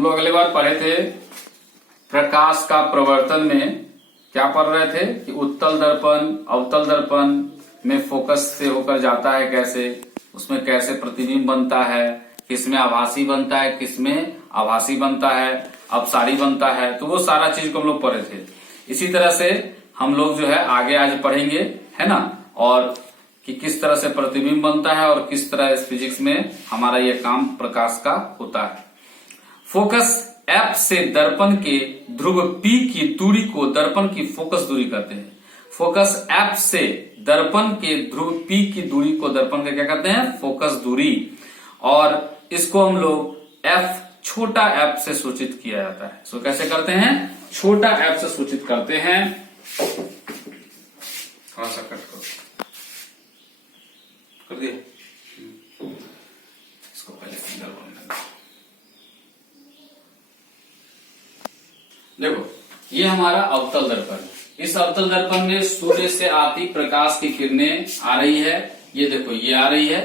हम लोग अगली बार पढ़े थे प्रकाश का प्रवर्तन में क्या पढ़ रहे थे कि उत्तल दर्पण अवतल दर्पण में फोकस से होकर जाता है, कैसे उसमें कैसे प्रतिबिंब बनता है, किसमें आभासी बनता है, किसमें आभासी बनता है, अपसारी बनता है। तो वो सारा चीज को हम लोग पढ़े थे। इसी तरह से हम लोग जो है आगे आज पढ़ेंगे, है ना, और कि किस तरह से प्रतिबिंब बनता है और किस तरह इस फिजिक्स में हमारा ये काम प्रकाश का होता है। फोकस एफ से दर्पण के ध्रुव P की दूरी को दर्पण की फोकस दूरी कहते हैं। फोकस एफ से दर्पण के ध्रुव P की दूरी को दर्पण का क्या कहते हैं? फोकस दूरी। और इसको हम लोग एफ छोटा एफ से सूचित किया जाता है। सो कैसे करते हैं? छोटा एफ से सूचित करते हैं। थोड़ा सा कट करो, कर दिए। इसको पहले सिंगल बोलने दो। देखो ये हमारा अवतल दर्पण है। इस अवतल दर्पण में सूर्य से आती प्रकाश की किरणें आ रही है। ये देखो ये आ रही है,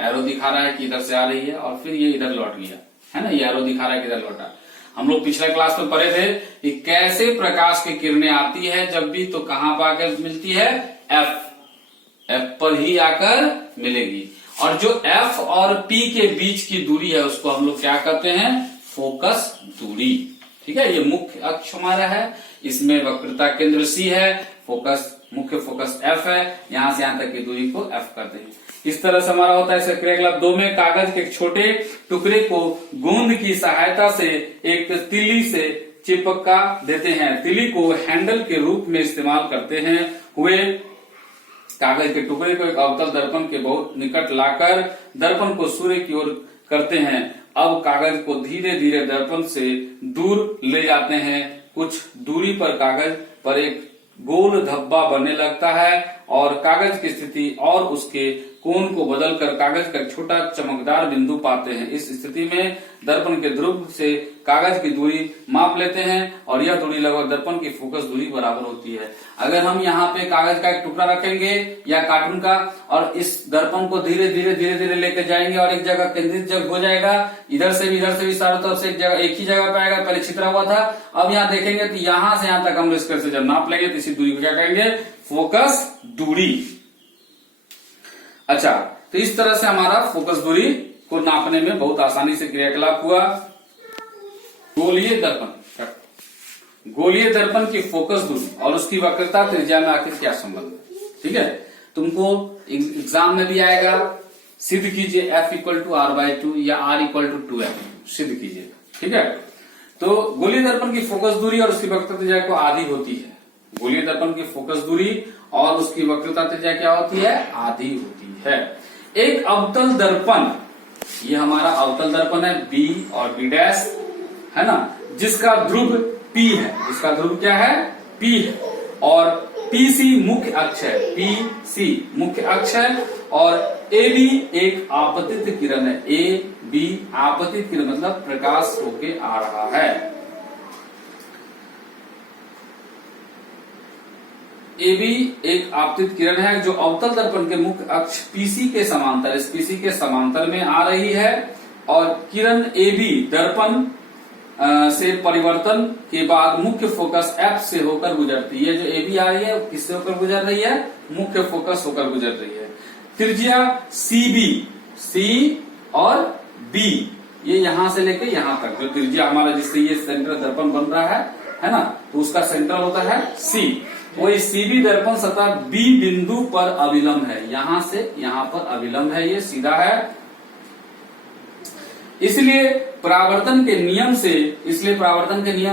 एरो दिखा रहा है कि इधर से आ रही है और फिर ये इधर लौट गया, है ना। ये एरो दिखा रहा है कि इधर लौटा। हम लोग पिछले क्लास में पढ़े थे कि कैसे प्रकाश की किरणें आती है जब भी, तो कहां पर आकर मिलती है? एफ पर ही आकर मिलेगी। और जो एफ और पी के बीच की दूरी है उसको हम लोग क्या कहते हैं? फोकस दूरी। ठीक है, ये मुख्य अक्ष हमारा है, इसमें वक्रता केंद्र सी है, फोकस मुख्य फोकस एफ है, यहां से यहां तक की दूरी को एफ कहते हैं। इस तरह से हमारा होता है। इसे क्रियाकलाप 2 में कागज के एक छोटे टुकड़े को गोंद की सहायता से एक तिल्ली से चिपका देते हैं। तिल्ली को हैंडल के रूप में इस्तेमाल करते हैं हुए कागज के टुकड़े को एक अवतल दर्पण के बहुत निकट लाकर दर्पण को सूर्य की ओर करते हैं। अब कागज को धीरे धीरे दर्पण से दूर ले जाते हैं। कुछ दूरी पर कागज पर एक गोल धब्बा बनने लगता है और कागज की स्थिति और उसके कोण को बदलकर कागज का छोटा चमकदार बिंदु पाते हैं। इस स्थिति में दर्पण के ध्रुव से कागज की दूरी माप लेते हैं और यह दूरी लगभग दर्पण की फोकस दूरी बराबर होती है। अगर हम यहाँ पे कागज का एक टुकड़ा रखेंगे या कार्टून का और इस दर्पण को धीरे धीरे लेकर जाएंगे और एक जगह केंद्रित जब हो जाएगा, इधर से भी चारों तरफ से एक ही जगह पे आएगा। पहले छितरा हुआ था, अब यहाँ देखेंगे तो यहाँ से यहाँ तक हम इसके से जब नाप लेंगे तो इसी दूरी को क्या कहेंगे? फोकस दूरी। अच्छा, तो इस तरह से हमारा फोकस दूरी को नापने में बहुत आसानी से क्रियाकलाप हुआ। गोलीय दर्पण की फोकस दूरी और उसकी वक्रता त्रिज्या में आखिर क्या संबंध है? ठीक है, तुमको एग्जाम में भी आएगा। सिद्ध कीजिए F=R/2 या R=2F सिद्ध कीजिए। ठीक है, तो गोलीय दर्पण की फोकस दूरी और उसकी वक्रता त्रिज्या को आधी होती है। गोलीय दर्पण की फोकस दूरी और उसकी वक्रता त्रिज्या क्या होती है? आधी होती है। एक अवतल दर्पण, ये हमारा अवतल दर्पण है B और B', है ना, जिसका ध्रुव P है। जिसका ध्रुव क्या है? P है और PC मुख्य अक्ष है। PC मुख्य अक्ष है और AB एक आपतित किरण है। AB आपतित किरण मतलब प्रकाश होके आ रहा है। AB एक आपतित किरण है जो अवतल दर्पण के मुख्य अक्ष PC के समांतर, इस PC के समांतर में आ रही है और किरण AB दर्पण से परिवर्तन के बाद मुख्य फोकस F से होकर गुजरती है। जो AB आ रही है किससे होकर गुजर रही है? मुख्य फोकस होकर गुजर रही है। त्रिज्या CB, C और B, ये यहां से लेके यहां तक जो त्रिज्या हमारा जिससे ये सेंट्रल दर्पण बन रहा है ना, तो उसका सेंटर होता है C। वही CB दर्पण सतह B बिंदु पर अविलंब है। यहां से यहां पर अविलंब है, ये सीधा है। इसलिए परावर्तन के नियम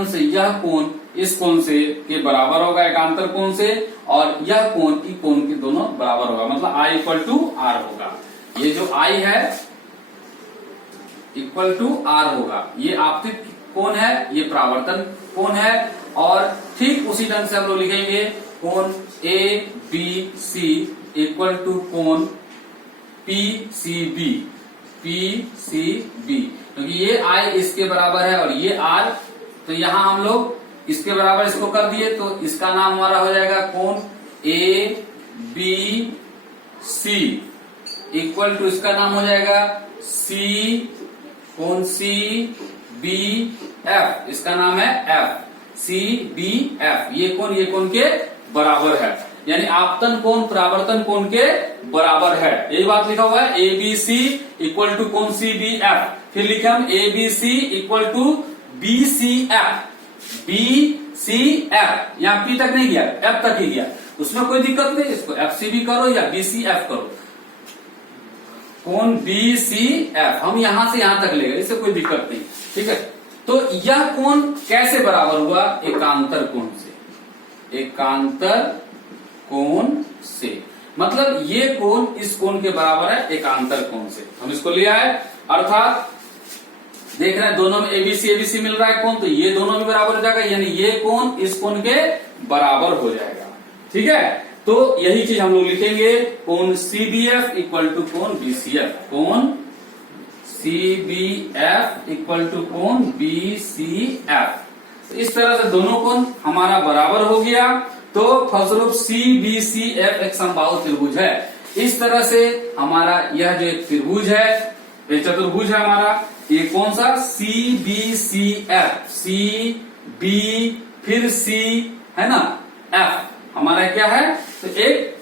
से यह कोण इस कोण से के बराबर होगा, एकांतर कोण से, और यह कोण की कोण के दोनों बराबर होगा, मतलब I=R होगा। ये जो I है =R होगा। ये आपतित कोण है, ये परावर्तन कोण है। और ठीक उसी ढंग से हम लोग लिखेंगे कोण ABC = कोण PCB, क्योंकि ये I इसके बराबर है और ये R, तो यहां हम लोग इसके बराबर इसको कर दिए तो इसका नाम हमारा हो जाएगा कोण ABC = इसका नाम हो जाएगा कोण CB एफ, इसका नाम है एफ, सी बी एफ, ये कोण के बराबर है, यानी आपतन कोण परावर्तन कोण के बराबर है। यही बात लिखा हुआ है, A B C equal to कोण सी बी एफ। फिर लिखे हम A B C equal to B C F, B C F, यहाँ पी तक नहीं गया, एफ तक ही गया, उसमें कोई दिक्कत नहीं, इसको एफ सी बी करो या बी सी एफ करो, कोण बी सी एफ हम यहां से यहां तक ले गए, इससे कोई दिक्कत नहीं, ठीक है। तो यह कोण कैसे बराबर हुआ? एकांतर कोण से, एकांतर कोण से, मतलब ये कोण इस कोण के बराबर है एकांतर कोण से, हम इसको लिया है, अर्थात देख रहे हैं दोनों में एबीसी मिल रहा है कोण, तो ये दोनों भी बराबर हो जाएगा, यानी ये कोण इस कोण के बराबर हो जाएगा, ठीक है। तो यही चीज हम लोग लिखेंगे, कोण सीबीएफ इक्वल टू कोण बीसीएफ, कोण सीबीएफ इक्वल टू कोण बीसीएफ। इस तरह से दोनों कोण हमारा बराबर हो गया, तो फलस्वरूप सीबीसीएफ एक समबाहु त्रिभुज है। इस तरह से हमारा यह जो एक त्रिभुज है, ये चतुर्भुज है हमारा, ये कौन सा? सीबीसीएफ, सी बी फिर सी है ना, एफ हमारा क्या है? तो एक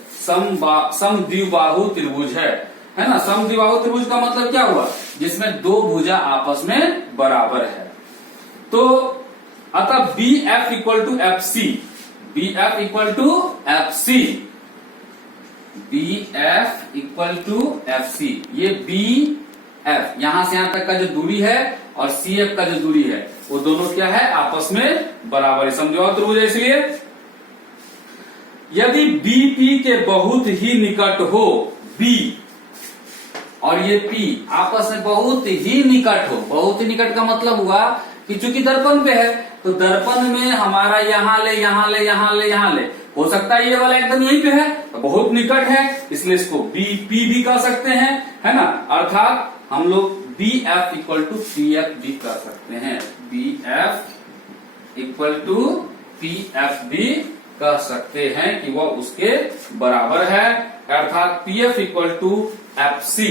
समद्विबाहु त्रिभुज है ना। समद्विबाहु त्रिभुज का मतलब क्या हुआ? जिसमें दो भुजा आपस में बराबर है। तो अतः B F equal to F C, B F equal to F C, B F equal to F C, ये बी एफ यहां से यहां तक का जो दूरी है और सी एफ का जो दूरी है वो दोनों क्या है? आपस में बराबर है, समद्विबाहु त्रिभुज है। इसलिए यदि बीपी के बहुत ही निकट हो, बी और ये पी आपस में बहुत ही निकट हो, बहुत ही निकट का मतलब हुआ कि चूंकि दर्पण पे है तो दर्पण में हमारा यहां ले यहां ले यहां ले यहां ले, हो सकता है ये वाला एकदम यहीं पे है तो बहुत निकट है, इसलिए इसको बी पी भी कह सकते हैं, है ना। अर्थात हम लोग B F equal to P F भी कह सकते हैं, B F equal to P F भी कह सकते हैं कि वह उसके बराबर है। अर्थात P F equal to F C,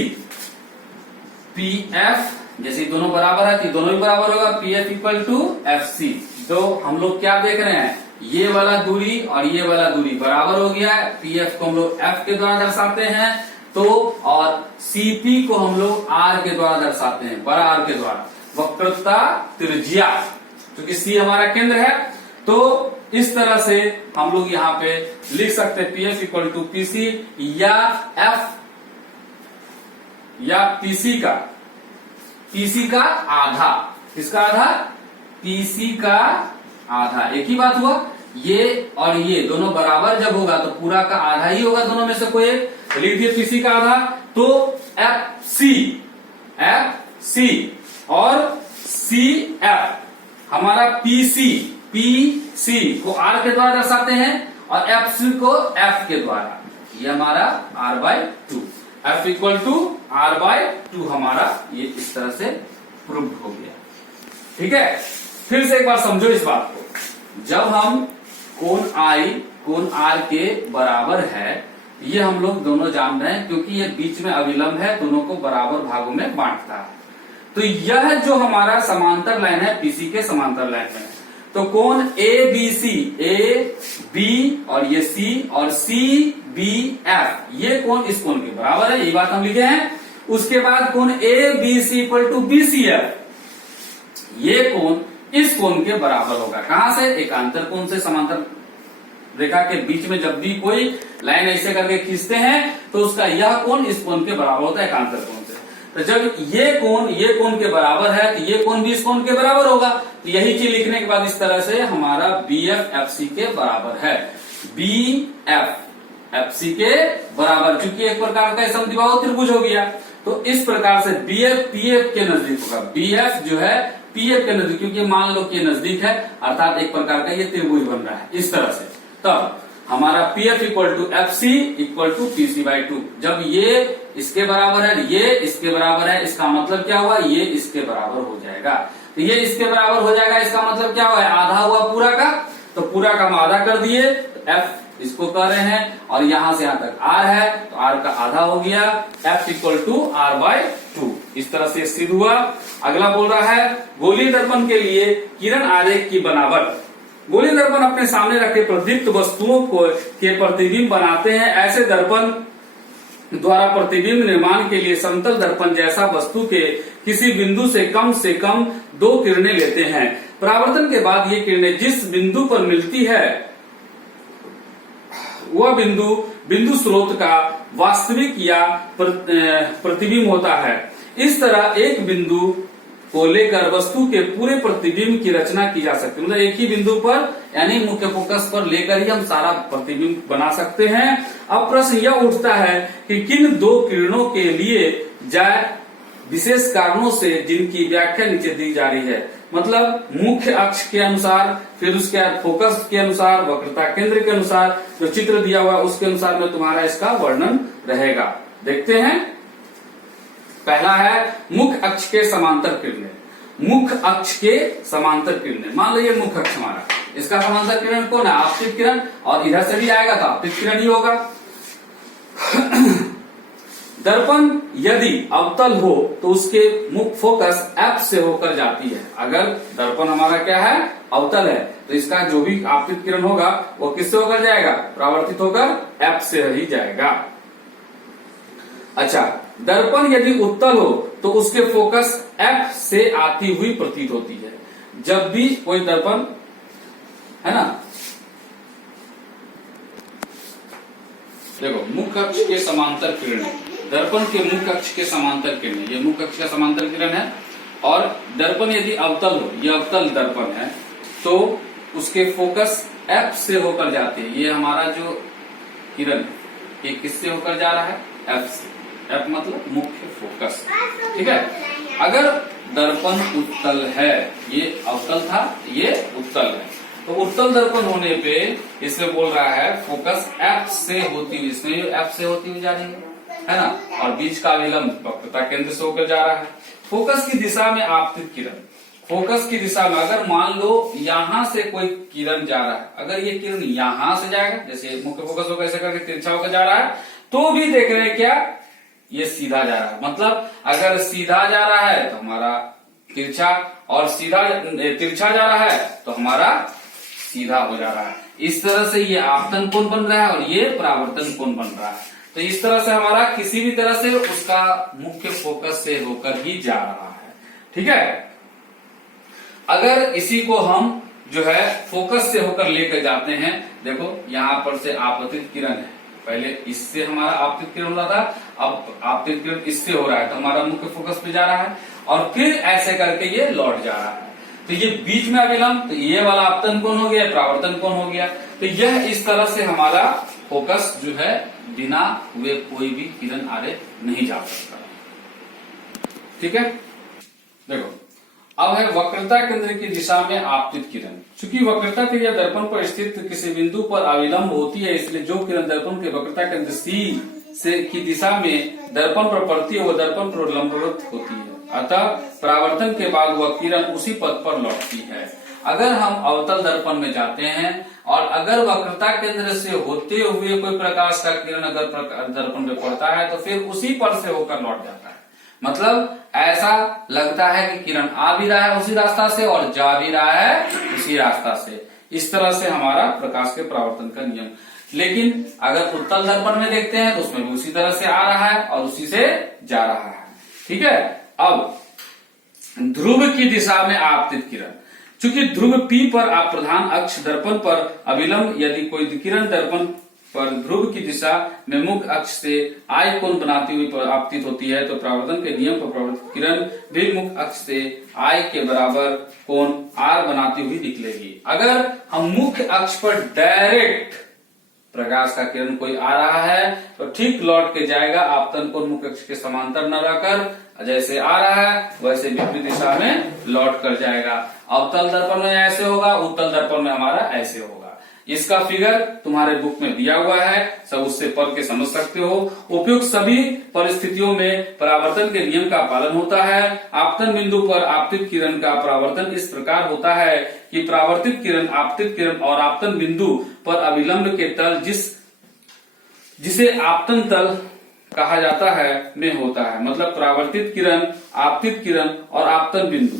P F जैसे दोनों बराबर है तो दोनों ही बराबर होगा, P F equal to F C. तो हम लोग क्या देख रहे हैं? ये वाला दूरी और ये वाला दूरी बराबर हो गया है, पी एफ को हम लोग एफ के द्वारा दर्शाते हैं, तो और सीपी को हम लोग आर के द्वारा दर्शाते हैं, बड़ा आर के द्वारा, वक्रता त्रिज्या, क्योंकि सी हमारा केंद्र है। तो इस तरह से हम लोग यहाँ पे लिख सकते हैं P F equal to PC या एफ या पीसी का आधा, किसका आधा? पीसी का आधा। एक ही बात हुआ, ये और ये दोनों बराबर जब होगा तो पूरा का आधा ही होगा, दोनों में से कोई एक, लिख दिए पीसी का आधा। तो एफ सी और सी एफ हमारा पीसी को आर के द्वारा दर्शाते हैं और एफ सी को एफ के द्वारा, ये हमारा R by two, F equal to R by two हमारा ये इस तरह से प्रूव हो गया, ठीक है। फिर से एक बार समझो इस बात को, जब हम कोण आई कोण आर के बराबर है, ये हम लोग दोनों जान रहे हैं क्योंकि ये बीच में अविलंब है, दोनों को बराबर भागों में बांटता है। तो यह जो हमारा समांतर लाइन है पीसी के समांतर लाइन है, तो कोण A B C, A B और ये सी और सी बी एफ, ये कोण इस कोण के बराबर है, ये बात हम लिखे हैं। उसके बाद कोण A B C equal to B C F, ये कोण इस कोण के बराबर होगा। कहां से? एकांतर कोण से। समांतर रेखा के बीच में जब भी कोई लाइन ऐसे करके खींचते हैं तो उसका यह कोण इस कोण के बराबर होता है, एकांतर कोण से। तो जब ये कोण के बराबर है तो ये कोण भी इस कोण के बराबर होगा। तो यही चीज लिखने के बाद इस तरह से हमारा बी एफ एफ सी के बराबर है, बी एफ एफ सी के बराबर, क्योंकि एक प्रकार का समद्विबाहु त्रिभुज हो गया। तो इस प्रकार से बी एफ पी एफ के नजदीक होगा, बी एफ जो है पी एफ के नजदीक, क्योंकि मान लो कि नजदीक है, अर्थात एक प्रकार का ये त्रिभुज बन रहा है इस तरह से। तब हमारा P F equal to F C equal to P C by two, जब ये इसके बराबर है, ये इसके बराबर है, इसका मतलब क्या हुआ? ये इसके बराबर हो जाएगा। तो ये इसके बराबर हो जाएगा, इसका मतलब क्या हुआ? आधा हुआ पूरा का, तो पूरा का हम आधा कर दिए, F इसको कह रहे हैं, और यहां से यहां तक R है तो R का आधा हो गया, F इक्वल टू R/2। इस तरह से सिद्ध हुआ। अगला बोल रहा है गोलीय दर्पण के लिए किरण आरेख की बनावट। गोलीय दर्पण अपने सामने रखे प्रदीप्त वस्तुओं को के प्रतिबिंब बनाते हैं। ऐसे दर्पण द्वारा प्रतिबिंब निर्माण के लिए समतल दर्पण जैसा वस्तु के किसी बिंदु से कम 2 किरणें लेते हैं। परावर्तन के बाद ये किरणें जिस बिंदु पर मिलती है वह बिंदु स्रोत का वास्तविक या प्रतिबिंब होता है। इस तरह एक बिंदु को लेकर वस्तु के पूरे प्रतिबिंब की रचना की जा सकती है। मतलब एक ही बिंदु पर यानी मुख्य फोकस पर लेकर ही हम सारा प्रतिबिंब बना सकते हैं। अब प्रश्न यह उठता है कि किन 2 किरणों के लिए जाए विशेष कारणों से जिनकी व्याख्या नीचे दी जा रही है। मतलब मुख्य अक्ष के अनुसार, फिर उसके बाद फोकस के अनुसार, वक्रता केंद्र के अनुसार, जो चित्र दिया हुआ उसके अनुसार में तुम्हारा इसका वर्णन रहेगा। देखते हैं। पहला है मुख्य अक्ष के समांतर किरणें। मुख्य अक्ष के समांतर किरणें, मान लो ये मुख्य अक्ष हमारा, इसका समांतर किरण कौन है? आपतित किरण, और इधर से भी आएगा तो आपतित किरण ही होगा। दर्पण यदि अवतल हो तो उसके मुख्य फोकस F से होकर जाती है। अगर दर्पण हमारा क्या है? अवतल है, तो इसका जो भी आपतित किरण होगा वो किससे होकर जाएगा? परावर्तित होकर F से ही जाएगा। अच्छा, दर्पण यदि उत्तल हो तो उसके फोकस F से आती हुई प्रतीत होती है। जब भी कोई दर्पण है ना, देखो मुख्य अक्ष के समांतर किरण, दर्पण के मुख्य अक्ष के समांतर किरण, ये मुख्य अक्ष का समांतर किरण है। और दर्पण यदि अवतल हो, ये अवतल दर्पण है, तो उसके फोकस F से होकर जाते हैं। ये हमारा जो किरण ये किससे होकर जा रहा है? F से। F मतलब मुख्य फोकस, ठीक है। अगर दर्पण उत्तल है, ये अवतल था, ये उत्तल है, तो उत्तल दर्पण होने पे इसमें बोल रहा है फोकस F से होती हुई, इसमें F से होती हुई जा रही है ना, और बीच का विलंब वक्रता केंद्र से होकर जा रहा है। फोकस की दिशा में आपतित किरण, फोकस की दिशा में अगर मान लो यहां से कोई किरण जा रहा है, अगर ये किरण यहां से जाएगा, जैसे मुख्य फोकस होकर ऐसे करके तिरछा होकर जा रहा है, तो भी देख रहे हैं क्या? ये सीधा जा रहा है। मतलब अगर सीधा जा रहा है तो हमारा तिरछा, और सीधा तिरछा जा रहा है तो हमारा सीधा हो जा रहा है। इस तरह से ये आपतन कोण बन रहा है और ये परावर्तन कोण बन रहा है। तो इस तरह से हमारा किसी भी तरह से उसका मुख्य फोकस से होकर ही जा रहा है, ठीक है। अगर इसी को हम जो है फोकस से होकर लेकर जाते हैं, देखो यहां पर से आपतित किरण है, पहले इससे हमारा आपतित किरण हो रहा था, अब आपतित किरण इससे हो रहा है, तो हमारा मुख्य फोकस पे जा रहा है, और फिर ऐसे करके ये लौट जा रहा है। तो ये बीच में अविलंब, तो ये वाला आपतन कोण हो गया, परावर्तन कोण हो गया। तो यह इस तरह से हमारा फोकस जो है बिना हुए कोई भी किरण आगे नहीं जा सकता, ठीक है। देखो अब है वक्रता केंद्र की दिशा में आपतित किरण। चूंकि वक्रता क्रिया दर्पण पर स्थित किसी बिंदु पर अविलंब होती है, इसलिए जो किरण दर्पण के वक्रता केंद्र C से की दिशा में दर्पण पर पड़ती है वो दर्पन पर लंबवत होती है। अतः परावर्तन के बाद वह किरण उसी पथ पर लौटती है। अगर हम अवतल दर्पण में जाते हैं और अगर वक्रता केंद्र से होते हुए कोई प्रकाश का किरण अगर दर्पण पे पड़ता है तो फिर उसी पर से होकर लौट जाता है। मतलब ऐसा लगता है कि किरण आ भी रहा है उसी रास्ता से और जा भी रहा है उसी रास्ता से। इस तरह से हमारा प्रकाश के परावर्तन का नियम। लेकिन अगर उत्तल दर्पण में देखते हैं तो उसमें भी उसी तरह से आ रहा है और उसी से जा रहा है, ठीक है। अब ध्रुव की दिशा में आपतित किरण। चूंकि ध्रुव P पर आप प्रधान अक्ष दर्पण पर अविलंब यदि कोई किरण दर्पण पर ध्रुव की दिशा में मुख्य अक्ष से I कोण बनाती हुई आपतित होती है तो परावर्तन के नियम पर परावर्तित किरण भी मुख्य अक्ष से I के बराबर कोण R बनाती हुई निकलेगी। अगर हम मुख्य अक्ष पर डायरेक्ट प्रकाश का किरण कोई आ रहा है तो ठीक लौट के जाएगा, आपतन कोण मुख्य अक्ष के समांतर न रहकर जैसे आ रहा है वैसे विपरीत दिशा में लौट कर जाएगा। अवतल दर्पण में ऐसे होगा, उत्तल दर्पण में हमारा ऐसे होगा। इसका फिगर तुम्हारे बुक में दिया हुआ है, सब उससे पढ़ के समझ सकते हो। उपयुक्त सभी परिस्थितियों में परावर्तन के नियम का पालन होता है। आपतन बिंदु पर आपतित किरण का परावर्तन इस प्रकार होता है कि परावर्तित किरण, आपतित किरण और आपतन बिंदु पर अभिलंब के तल जिसे आपतन तल कहा जाता है में होता है। मतलब परावर्तित किरण, आपतित किरण और आपतन बिंदु,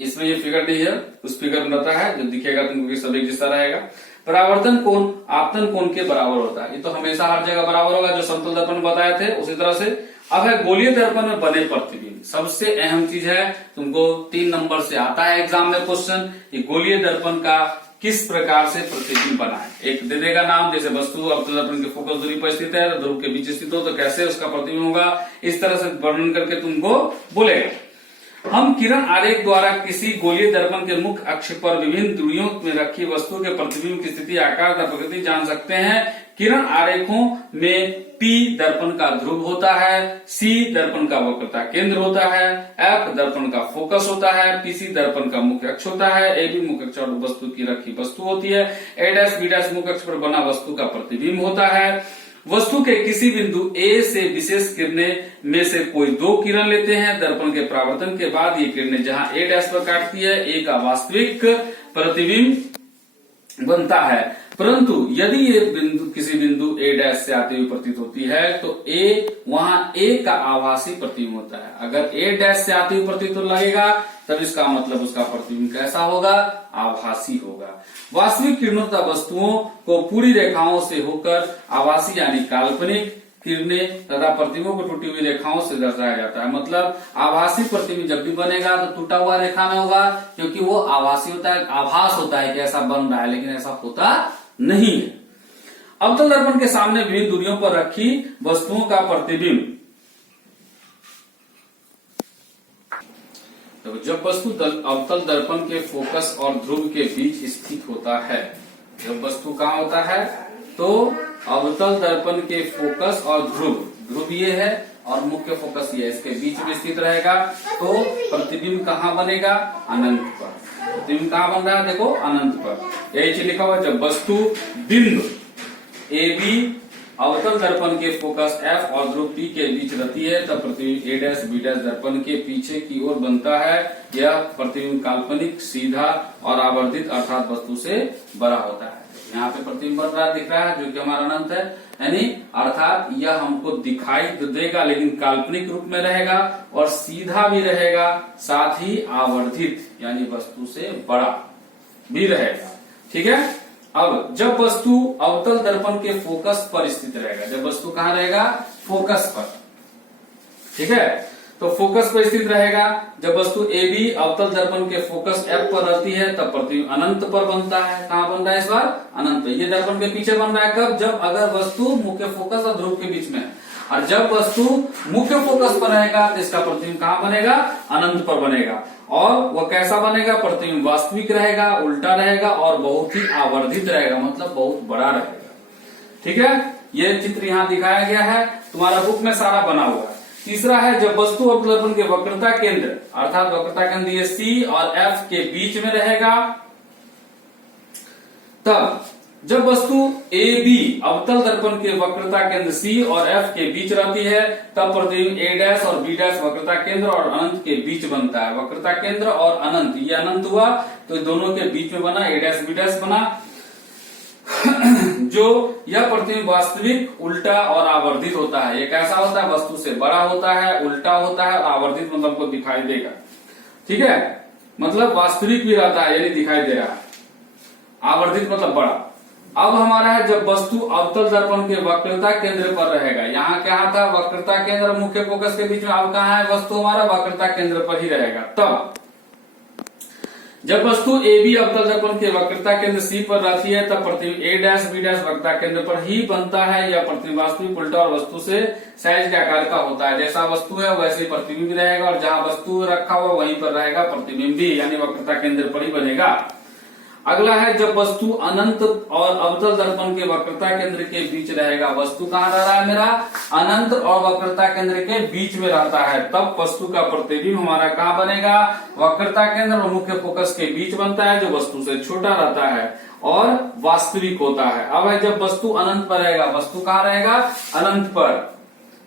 इसमें ये फिगर नहीं है, उस फिगर में रहता है जो दिखेगा तुमको सब एक जैसा रहेगा। परावर्तन कोण आपतन कोण के बराबर होता है, ये तो हमेशा हर जगह बराबर होगा, जो समतल दर्पण में बताए थे उसी तरह से। अब है गोलीय दर्पण में बने प्रतिबिंब। सबसे अहम चीज है, तुमको 3 नंबर से आता है एग्जाम में क्वेश्चन, ये गोलीय दर्पण का किस प्रकार से प्रतिबिंब बना है। एक दे देगा नाम, जैसे वस्तु अवतल दर्पण के फोकस दूरी पर स्थित है, ध्रुव के बीच स्थित हो तो कैसे उसका प्रतिबिंब होगा, इस तरह से वर्णन करके तुमको बोलेगा। हम किरण आरेख द्वारा किसी गोलीय दर्पण के मुख्य अक्ष पर विभिन्न दूरियों में रखी वस्तु के प्रतिबिंब की स्थिति, आकार तथा प्रकृति जान सकते हैं। किरण आरेखों में P दर्पण का ध्रुव होता है, C दर्पण का वक्रता केंद्र होता है, F दर्पण का फोकस होता है, PC दर्पण का मुख्य अक्ष होता है, AB मुख्य अक्ष और वस्तु की रखी वस्तु होती है, A' B' मुख्य अक्ष पर बना वस्तु का प्रतिबिंब होता है। वस्तु के किसी बिंदु A से विशेष किरणें में से कोई 2 किरण लेते हैं। दर्पण के परावर्तन के बाद ये किरणें जहां A' पर काटती है, A का वास्तविक प्रतिबिंब बनता है। परंतु यदि ये बिंदु किसी बिंदु A' से आती हुई प्रतीत होती है तो A वहां A का आभासी प्रतिबिंब होता है। अगर A' से आती हुई प्रतीत लगेगा तब इसका मतलब उसका प्रतिबिंब कैसा होगा, आभासी होगा। वास्तविक किरणों तथा वस्तुओं को पूरी रेखाओं से होकर आभासी यानी काल्पनिक किरणें तथा प्रतिबिंबों को टूटी हुई रेखाओं से दर्शाया जाता है। मतलब आभासी प्रतिबिंब जब भी बनेगा तो टूटा हुआ रेखा में होगा, क्योंकि वो आभासी होता है, आभास होता है कि ऐसा बन रहा है, लेकिन ऐसा होता नहीं है। अवतल दर्पण के सामने विभिन्न दूरियों पर रखी वस्तुओं का प्रतिबिंब, तो जब वस्तु अवतल दर्पण के फोकस और ध्रुव के बीच स्थित होता है, जब वस्तु कहाँ होता है तो अवतल दर्पण के फोकस और ध्रुव ये है और मुख्य फोकस ये है, इसके बीच में स्थित रहेगा, तो प्रतिबिंब कहाँ बनेगा, अनंत पर। प्रतिबिंब कहाँ बन रहा है, देखो अनंत पर। यही चीज लिखा हुआ, जब वस्तु बिंदु AB अवतल दर्पण के फोकस F और ध्रुव P के बीच रहती है तब प्रतिबिंब A' B' दर्पण के पीछे की ओर बनता है। यह प्रतिबिंब काल्पनिक, सीधा और आवर्धित अर्थात वस्तु से बड़ा होता है। यहाँ पे प्रतिबिंब बन रहा दिख रहा है जो कि हमारा अनंत है, यानी अर्थात यह हमको दिखाई तो देगा लेकिन काल्पनिक रूप में रहेगा और सीधा भी रहेगा, साथ ही आवर्धित यानी वस्तु से बड़ा भी रहेगा। ठीक है। अब जब वस्तु अवतल दर्पण के फोकस पर स्थित रहेगा, जब वस्तु कहाँ रहेगा, फोकस पर, ठीक है, तो फोकस पर स्थित रहेगा। जब वस्तु AB अवतल दर्पण के फोकस F पर रहती है तब प्रतिबिंब अनंत पर बनता है। कहाँ बन रहा है इस बार, अनंत। ये दर्पण के पीछे बन रहा है कब, जब अगर वस्तु मुख्य फोकस और ध्रुव के बीच में है, और जब वस्तु मुख्य फोकस पर रहेगा तो इसका प्रतिबिंब कहाँ बनेगा, अनंत पर बनेगा। और वह कैसा बनेगा, प्रतिबिंब वास्तविक रहेगा, उल्टा रहेगा और बहुत ही आवर्धित रहेगा, मतलब बहुत बड़ा रहेगा। ठीक है, ये चित्र यहाँ दिखाया गया है, तुम्हारा बुक में सारा बना हुआ है। तीसरा है, जब वस्तु अवतल दर्पण के वक्रता केंद्र अर्थात वक्रता केंद्र ये C और F के बीच में रहेगा, तब जब वस्तु AB अवतल दर्पण के वक्रता केंद्र C और F के बीच रहती है तब प्रतिबिंब A' और B' वक्रता केंद्र और अनंत के बीच बनता है। वक्रता केंद्र और अनंत, ये अनंत हुआ तो दोनों के बीच में बना, A' B' बना। जो यह प्रतिबिंब वास्तविक, उल्टा और आवर्धित होता है। ये कैसा होता है, वस्तु से बड़ा होता है, उल्टा होता है, आवर्धित मतलब को दिखाई देगा। ठीक है, मतलब वास्तविक भी रहता है यानी दिखाई दे रहा है, आवर्धित मतलब बड़ा। अब हमारा है, जब वस्तु अवतल दर्पण के वक्रता केंद्र पर रहेगा। यहाँ क्या था, वक्रता केंद्र मुख्य फोकस के बीच में। अब कहाँ है वस्तु, हमारा वक्रता केंद्र पर ही रहेगा। तब जब वस्तु AB अवतल दर्पण के वक्रता केंद्र C पर रहती है तब प्रतिबिंब A' B' वक्रता केंद्र पर ही बनता है। यह प्रतिबिंब वास्तविक, उल्टा और वस्तु से सहज के आकार का होता है। जैसा वस्तु है वैसे ही प्रतिबिंब भी रहेगा और जहां वस्तु रखा हुआ वहीं पर रहेगा प्रतिबिंब भी, यानी वक्रता केंद्र पर ही बनेगा। अगला है जब वस्तु अनंत और अवतल दर्पण के वक्रता केंद्र के बीच रहेगा। वस्तु कहाँ रह रहा है मेरा? अनंत और वक्रता केंद्र के बीच में रहता है, तब वस्तु का प्रतिबिंब हमारा कहाँ बनेगा? वक्रता केंद्र और मुख्य फोकस के बीच बनता है, जो वस्तु से छोटा रहता है और वास्तविक होता है। अब है जब वस्तु अनंत पर रहेगा। वस्तु कहाँ रहेगा? अनंत पर,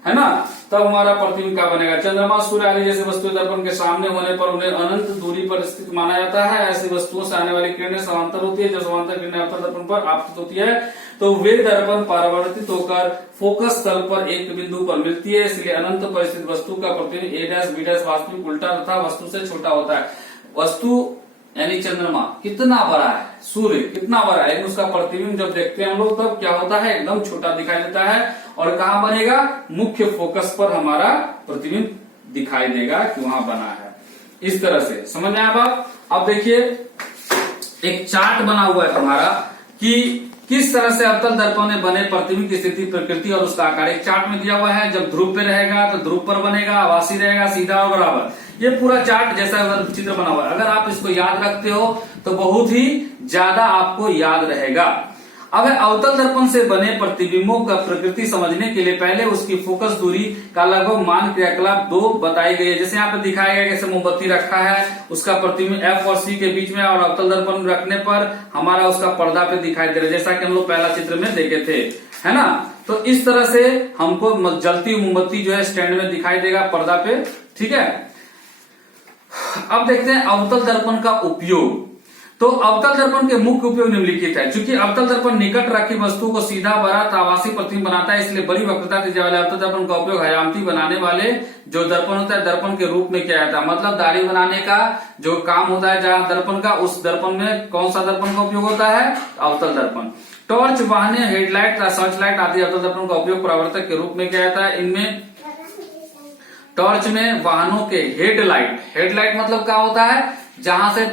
है ना, तब हमारा प्रतिबिंब क्या बनेगा? चंद्रमा, सूर्य आदि जैसे वस्तु दर्पण के सामने होने पर उन्हें अनंत दूरी पर स्थित माना जाता है। ऐसी वस्तुओं से आने वाली किरणें समांतर होती है। जब समांतर किरणें अवतल दर्पण पर आपतित होती है तो वे दर्पण परावर्तित होकर फोकस तल पर एक बिंदु पर मिलती है। इसलिए अनंत पर स्थित वस्तु का प्रतिबिंब a', b' वास्तविक उल्टा तथा वस्तु से छोटा होता है। वस्तु यानी चंद्रमा कितना बड़ा है, सूर्य कितना बड़ा है, लेकिन उसका प्रतिबिंब जब देखते हैं हम लोग तब क्या होता है? एकदम छोटा दिखाई देता है। और कहाँ बनेगा? मुख्य फोकस पर हमारा प्रतिबिंब दिखाई देगा कि वहां बना है। इस तरह से समझ आया बात? अब देखिए एक चार्ट बना हुआ है तुम्हारा कि किस तरह से अवतल दर्पण में बने प्रतिबिंब की स्थिति, प्रकृति और उसका आकार एक चार्ट में दिया हुआ है। जब ध्रुव पे रहेगा तो ध्रुव पर बनेगा, आवासी रहेगा, सीधा और बराबर। ये पूरा चार्ट जैसा चित्र बना हुआ है। अगर आप इसको याद रखते हो तो बहुत ही ज्यादा आपको याद रहेगा। अब अवतल दर्पण से बने प्रतिबिंबों का प्रकृति समझने के लिए पहले उसकी फोकस दूरी का लगभग मान क्रियाकलाप 2 बताई गई है। जैसे यहाँ पे दिखाया गया कैसे मोमबत्ती रखा है, उसका प्रतिबिंब F और C के बीच में, और अवतल दर्पण रखने पर हमारा उसका पर्दा पे दिखाई दे रहा है, जैसा कि हम लोग पहला चित्र में देखे थे, है ना। तो इस तरह से हमको जलती मोमबत्ती जो है स्टैंड में दिखाई देगा पर्दा पे, ठीक है। अब देखते हैं अवतल दर्पण का उपयोग। तो अवतल दर्पण के मुख्य उपयोग निम्नलिखित है। चूंकि अवतल दर्पण निकट रखी वस्तु को सीधा बड़ा आवासी प्रतिबिंब बनाता है, इसलिए बड़ी वक्रता त्रिज्या वाले अवतल दर्पण का उपयोग हयामती बनाने वाले जो दर्पण होता है दर्पण के रूप में किया जाता है। मतलब दाढ़ी बनाने का जो काम होता है जहां दर्पण का, उस दर्पण में कौन सा दर्पण का उपयोग होता है? अवतल दर्पण। टॉर्च, वाहने, हेडलाइट, सर्च लाइट आदि अवतल दर्पण का उपयोग परावर्तक के रूप में किया जाता है। इनमें टॉर्च में वाहनों के हेडलाइट मतलब क्या होता है? जहां से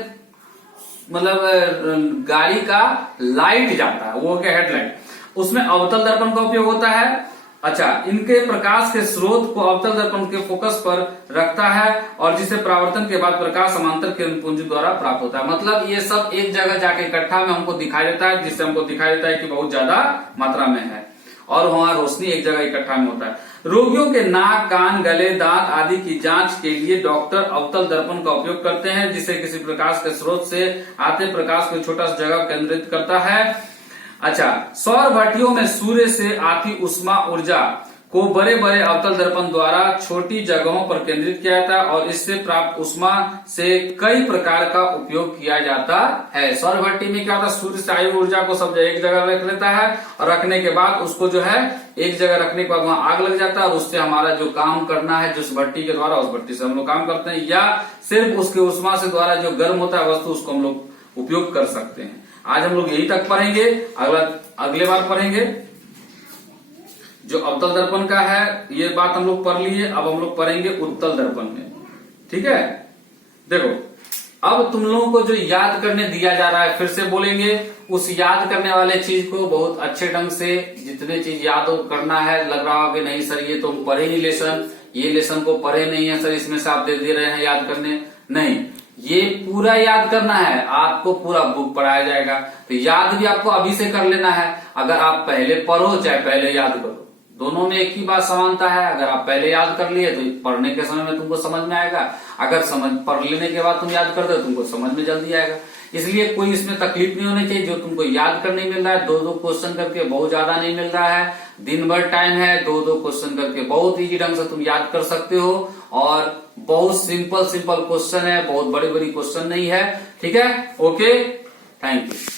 मतलब गाड़ी का लाइट जाता है, वो क्या हेडलाइट, उसमें अवतल दर्पण का उपयोग होता है। अच्छा, इनके प्रकाश के स्रोत को अवतल दर्पण के फोकस पर रखता है और जिसे परावर्तन के बाद प्रकाश समांतर किरण पुंज द्वारा प्राप्त होता है। मतलब ये सब एक जगह जाके इकट्ठा में हमको दिखाई देता है, जिससे हमको दिखाई देता है कि बहुत ज्यादा मात्रा में है, और वहां रोशनी एक जगह इकट्ठा में होता है। रोगियों के नाक, कान, गले, दांत आदि की जांच के लिए डॉक्टर अवतल दर्पण का उपयोग करते हैं, जिसे किसी प्रकाश के स्रोत से आते प्रकाश को छोटा सा जगह केंद्रित करता है। अच्छा, सौर भट्टियों में सूर्य से आती उष्मा ऊर्जा को बड़े बड़े अवतल दर्पण द्वारा छोटी जगहों पर केंद्रित किया जाता है और इससे प्राप्त उष्मा से कई प्रकार का उपयोग किया जाता है। सौर भट्टी में क्या होता है? सूर्य से आई ऊर्जा को सब एक जगह रख लेता है और रखने के बाद उसको जो है एक जगह रखने के बाद वहां आग लग जाता है और उससे हमारा जो काम करना है जिस भट्टी के द्वारा, उस भट्टी से हम लोग काम करते हैं, या सिर्फ उसके उष्मा से द्वारा जो गर्म होता है वस्तु, उसको हम लोग उपयोग कर सकते हैं। आज हम लोग यही तक पढ़ेंगे, अगले बार पढ़ेंगे जो अवतल दर्पण का है, ये बात हम लोग पढ़ लिए। अब हम लोग पढ़ेंगे उत्तल दर्पण में, ठीक है। देखो, अब तुम लोगों को जो याद करने दिया जा रहा है, फिर से बोलेंगे, उस याद करने वाले चीज को बहुत अच्छे ढंग से जितने चीज याद करना है। लग रहा होगा नहीं सर ये तो हम पढ़े ही लेसन, ये लेसन को पढ़े नहीं है सर, इसमें से आप दे रहे हैं याद करने, नहीं, ये पूरा याद करना है। आपको पूरा बुक पढ़ाया जाएगा, तो याद भी आपको अभी से कर लेना है। अगर आप पहले पढ़ो चाहे पहले याद करो, दोनों में एक ही बात समानता है। अगर आप पहले याद कर लिए तो पढ़ने के समय में तुमको समझ में आएगा, अगर पढ़ लेने के बाद तुम याद करते हो तुमको समझ में जल्दी आएगा। इसलिए कोई इसमें तकलीफ नहीं होनी चाहिए। जो तुमको याद करने मिल रहा है 2-2 क्वेश्चन करके, बहुत ज्यादा नहीं मिल रहा है, दिन भर टाइम है, 2-2 क्वेश्चन करके बहुत इजी ढंग से तुम याद कर सकते हो। और बहुत सिंपल क्वेश्चन है, बहुत बड़ी क्वेश्चन नहीं है, ठीक है। Okay, thank you.